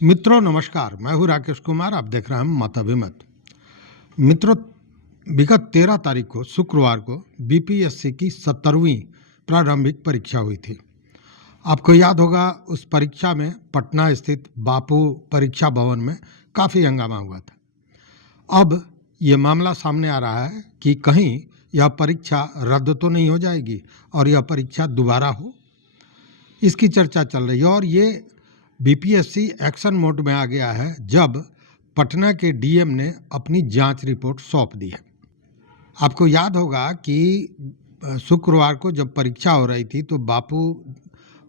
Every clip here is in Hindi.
मित्रों नमस्कार, मैं हूं राकेश कुमार। आप देख रहे हैं मत अभिमत। मित्रों, विगत 13 तारीख को शुक्रवार को बीपीएससी की 17वीं प्रारंभिक परीक्षा हुई थी। आपको याद होगा, उस परीक्षा में पटना स्थित बापू परीक्षा भवन में काफ़ी हंगामा हुआ था। अब ये मामला सामने आ रहा है कि कहीं यह परीक्षा रद्द तो नहीं हो जाएगी और यह परीक्षा दोबारा हो, इसकी चर्चा चल रही है। और ये बीपीएससी एक्शन मोड में आ गया है जब पटना के डीएम ने अपनी जांच रिपोर्ट सौंप दी है। आपको याद होगा कि शुक्रवार को जब परीक्षा हो रही थी तो बापू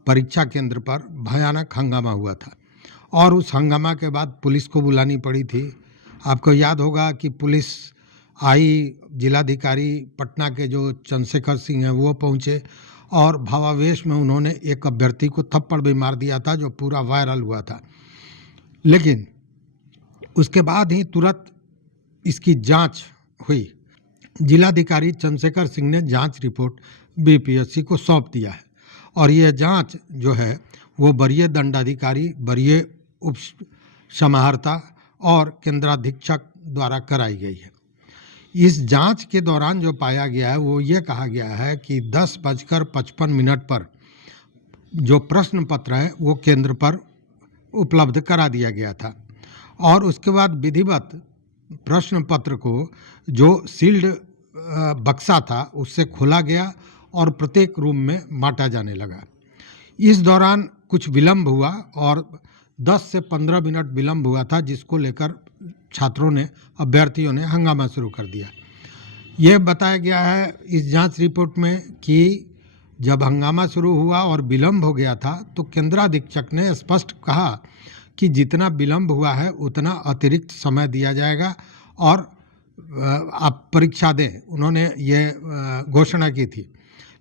परीक्षा केंद्र पर भयानक हंगामा हुआ था और उस हंगामा के बाद पुलिस को बुलानी पड़ी थी। आपको याद होगा कि पुलिस आई, जिलाधिकारी पटना के जो चंद्रशेखर सिंह हैं वो पहुंचे और भावावेश में उन्होंने एक अभ्यर्थी को थप्पड़ भी मार दिया था, जो पूरा वायरल हुआ था। लेकिन उसके बाद ही तुरंत इसकी जांच हुई। जिलाधिकारी चंद्रशेखर सिंह ने जांच रिपोर्ट बीपीएससी को सौंप दिया है और यह जांच जो है वो वरीय दंडाधिकारी, वरीय उप समाहर्ता और केंद्राधीक्षक द्वारा कराई गई है। इस जांच के दौरान जो पाया गया है वो ये कहा गया है कि 10:55 पर जो प्रश्न पत्र है वो केंद्र पर उपलब्ध करा दिया गया था और उसके बाद विधिवत प्रश्न पत्र को जो सील्ड बक्सा था उससे खोला गया और प्रत्येक रूम में बांटा जाने लगा। इस दौरान कुछ विलंब हुआ और 10 से 15 मिनट विलंब हुआ था, जिसको लेकर छात्रों ने, अभ्यर्थियों ने हंगामा शुरू कर दिया। यह बताया गया है इस जांच रिपोर्ट में कि जब हंगामा शुरू हुआ और विलंब हो गया था तो केंद्राधीक्षक ने स्पष्ट कहा कि जितना विलंब हुआ है उतना अतिरिक्त समय दिया जाएगा और आप परीक्षा दें, उन्होंने ये घोषणा की थी।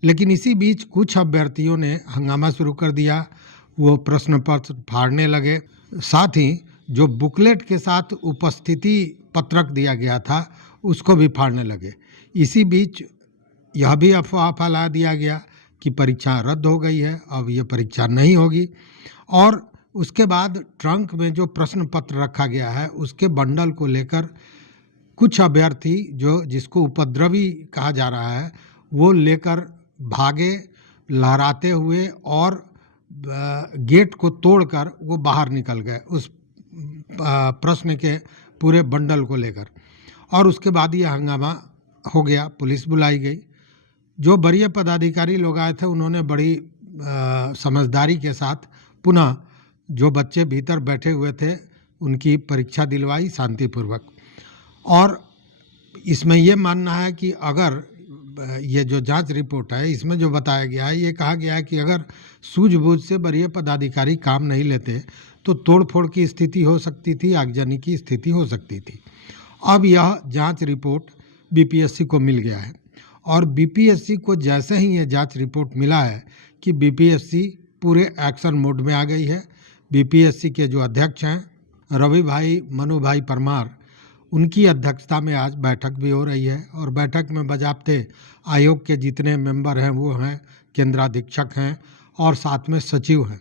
लेकिन इसी बीच कुछ अभ्यर्थियों ने हंगामा शुरू कर दिया, वो प्रश्न पत्र फाड़ने लगे, साथ ही जो बुकलेट के साथ उपस्थिति पत्रक दिया गया था उसको भी फाड़ने लगे। इसी बीच यह भी अफवाह फैला दिया गया कि परीक्षा रद्द हो गई है, अब यह परीक्षा नहीं होगी। और उसके बाद ट्रंक में जो प्रश्न पत्र रखा गया है उसके बंडल को लेकर कुछ अभ्यर्थी, जो जिसको उपद्रवी कहा जा रहा है, वो लेकर भागे लहराते हुए और गेट को तोड़कर वो बाहर निकल गए उस प्रश्न के पूरे बंडल को लेकर। और उसके बाद ये हंगामा हो गया, पुलिस बुलाई गई। जो वरीय पदाधिकारी लोग आए थे उन्होंने बड़ी समझदारी के साथ पुनः जो बच्चे भीतर बैठे हुए थे उनकी परीक्षा दिलवाई शांतिपूर्वक। और इसमें ये मानना है कि अगर ये जो जांच रिपोर्ट है इसमें जो बताया गया है, ये कहा गया है कि अगर सूझबूझ से वरीय पदाधिकारी काम नहीं लेते तो तोड़फोड़ की स्थिति हो सकती थी, आगजनी की स्थिति हो सकती थी। अब यह जांच रिपोर्ट बीपीएससी को मिल गया है और बीपीएससी को जैसे ही ये जांच रिपोर्ट मिला है कि बीपीएससी पूरे एक्शन मोड में आ गई है। बीपीएससी के जो अध्यक्ष हैं रवि भाई मनु भाई परमार, उनकी अध्यक्षता में आज बैठक भी हो रही है और बैठक में बजाबते आयोग के जितने मेंबर हैं वो हैं, केंद्राधीक्षक हैं और साथ में सचिव हैं।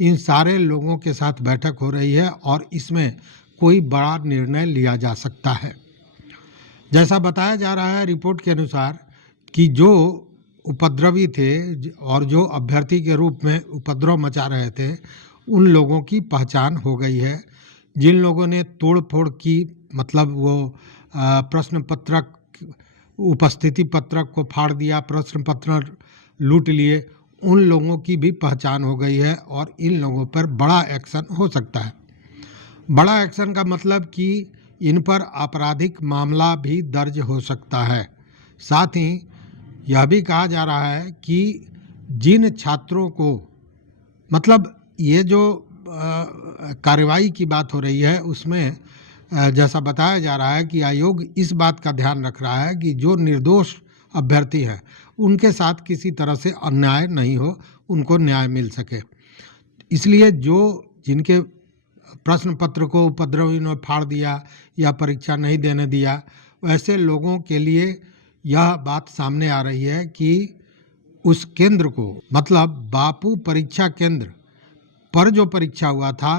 इन सारे लोगों के साथ बैठक हो रही है और इसमें कोई बड़ा निर्णय लिया जा सकता है। जैसा बताया जा रहा है रिपोर्ट के अनुसार कि जो उपद्रवी थे और जो अभ्यर्थी के रूप में उपद्रव मचा रहे थे उन लोगों की पहचान हो गई है। जिन लोगों ने तोड़फोड़ की, मतलब वो प्रश्न पत्रक, उपस्थिति पत्रक को फाड़ दिया, प्रश्न पत्र लूट लिए, उन लोगों की भी पहचान हो गई है और इन लोगों पर बड़ा एक्शन हो सकता है। बड़ा एक्शन का मतलब कि इन पर आपराधिक मामला भी दर्ज हो सकता है। साथ ही यह भी कहा जा रहा है कि जिन छात्रों को, मतलब ये जो कार्रवाई की बात हो रही है उसमें जैसा बताया जा रहा है कि आयोग इस बात का ध्यान रख रहा है कि जो निर्दोष अभ्यर्थी हैं उनके साथ किसी तरह से अन्याय नहीं हो, उनको न्याय मिल सके। इसलिए जो जिनके प्रश्न पत्र को उपद्रवी ने फाड़ दिया या परीक्षा नहीं देने दिया, वैसे लोगों के लिए यह बात सामने आ रही है कि उस केंद्र को, मतलब बापू परीक्षा केंद्र पर जो परीक्षा हुआ था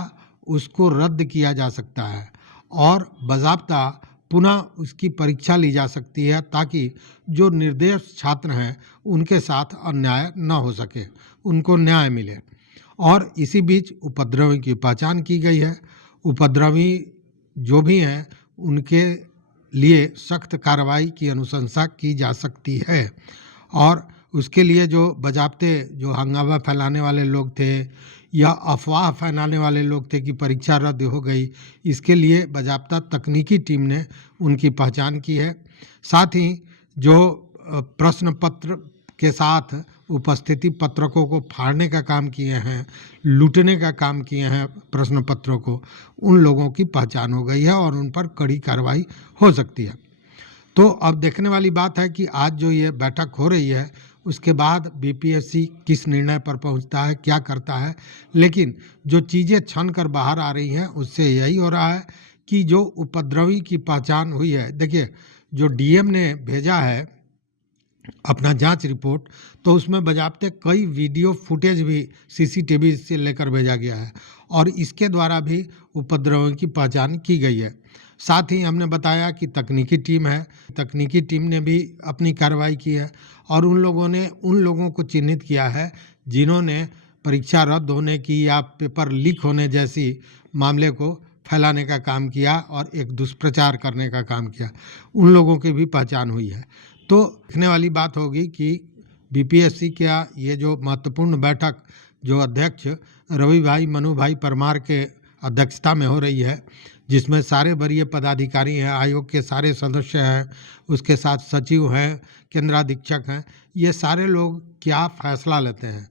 उसको रद्द किया जा सकता है और बाज़ाब्ता पुनः उसकी परीक्षा ली जा सकती है, ताकि जो निर्दोष छात्र हैं उनके साथ अन्याय न हो सके, उनको न्याय मिले। और इसी बीच उपद्रवी की पहचान की गई है। उपद्रवी जो भी हैं उनके लिए सख्त कार्रवाई की अनुशंसा की जा सकती है और उसके लिए जो बजाबते जो हंगामा फैलाने वाले लोग थे या अफवाह फैलाने वाले लोग थे कि परीक्षा रद्द हो गई, इसके लिए बाज़ाब्ता तकनीकी टीम ने उनकी पहचान की है। साथ ही जो प्रश्न पत्र के साथ उपस्थिति पत्रकों को फाड़ने का काम किए हैं, लूटने का काम किए हैं प्रश्न पत्रों को, उन लोगों की पहचान हो गई है और उन पर कड़ी कार्रवाई हो सकती है। तो अब देखने वाली बात है कि आज जो ये बैठक हो रही है उसके बाद बीपीएससी किस निर्णय पर पहुंचता है, क्या करता है। लेकिन जो चीज़ें छन कर बाहर आ रही हैं उससे यही हो रहा है कि जो उपद्रवी की पहचान हुई है, देखिए जो डीएम ने भेजा है अपना जांच रिपोर्ट, तो उसमें बजाबते कई वीडियो फुटेज भी सीसीटीवी से लेकर भेजा गया है और इसके द्वारा भी उपद्रवियों की पहचान की गई है। साथ ही हमने बताया कि तकनीकी टीम है, तकनीकी टीम ने भी अपनी कार्रवाई की है और उन लोगों को चिन्हित किया है जिन्होंने परीक्षा रद्द होने की या पेपर लीक होने जैसी मामले को फैलाने का काम किया और एक दुष्प्रचार करने का काम किया, उन लोगों की भी पहचान हुई है। तो देखने वाली बात होगी कि बीपीएससी का ये जो महत्वपूर्ण बैठक जो अध्यक्ष रवि भाई मनु भाई परमार के अध्यक्षता में हो रही है, जिसमें सारे वरीय पदाधिकारी हैं, आयोग के सारे सदस्य हैं, उसके साथ सचिव हैं, केंद्राधीक्षक हैं, ये सारे लोग क्या फैसला लेते हैं।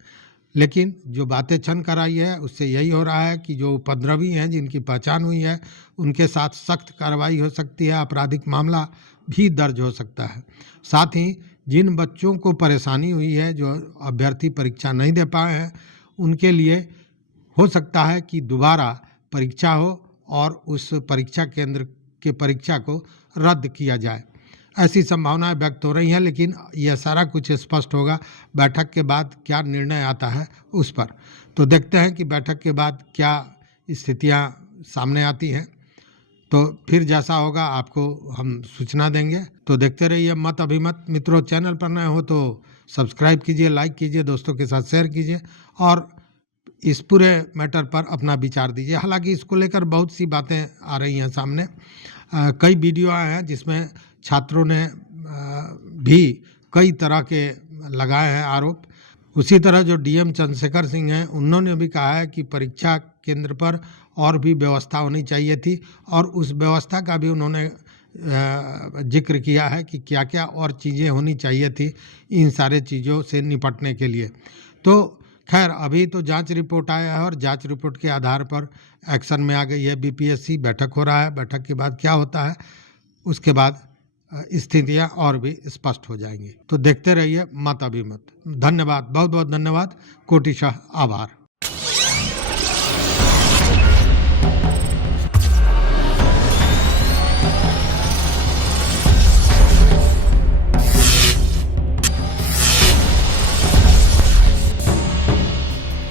लेकिन जो बातें छन कराई है उससे यही हो रहा है कि जो उपद्रवी हैं जिनकी पहचान हुई है उनके साथ सख्त कार्रवाई हो सकती है, आपराधिक मामला भी दर्ज हो सकता है। साथ ही जिन बच्चों को परेशानी हुई है, जो अभ्यर्थी परीक्षा नहीं दे पाए हैं, उनके लिए हो सकता है कि दोबारा परीक्षा हो और उस परीक्षा केंद्र के परीक्षा को रद्द किया जाए, ऐसी संभावनाएं व्यक्त हो रही हैं। लेकिन यह सारा कुछ स्पष्ट होगा बैठक के बाद क्या निर्णय आता है उस पर। तो देखते हैं कि बैठक के बाद क्या स्थितियां सामने आती हैं, तो फिर जैसा होगा आपको हम सूचना देंगे। तो देखते रहिए मत अभिमत। मित्रों, चैनल पर नए हो तो सब्सक्राइब कीजिए, लाइक कीजिए, दोस्तों के साथ शेयर कीजिए और इस पूरे मैटर पर अपना विचार दीजिए। हालांकि इसको लेकर बहुत सी बातें आ रही हैं सामने, कई वीडियो आए हैं जिसमें छात्रों ने भी कई तरह के लगाए हैं आरोप। उसी तरह जो डीएम चंद्रशेखर सिंह हैं उन्होंने भी कहा है कि परीक्षा केंद्र पर और भी व्यवस्था होनी चाहिए थी और उस व्यवस्था का भी उन्होंने जिक्र किया है कि क्या क्या और चीज़ें होनी चाहिए थी इन सारे चीज़ों से निपटने के लिए। तो खैर अभी तो जांच रिपोर्ट आया है और जांच रिपोर्ट के आधार पर एक्शन में आ गई है बीपीएससी। बैठक हो रहा है, बैठक के बाद क्या होता है उसके बाद स्थितियां और भी स्पष्ट हो जाएंगी। तो देखते रहिए मत अभिमत। धन्यवाद, बहुत बहुत धन्यवाद, कोटिशः आभार।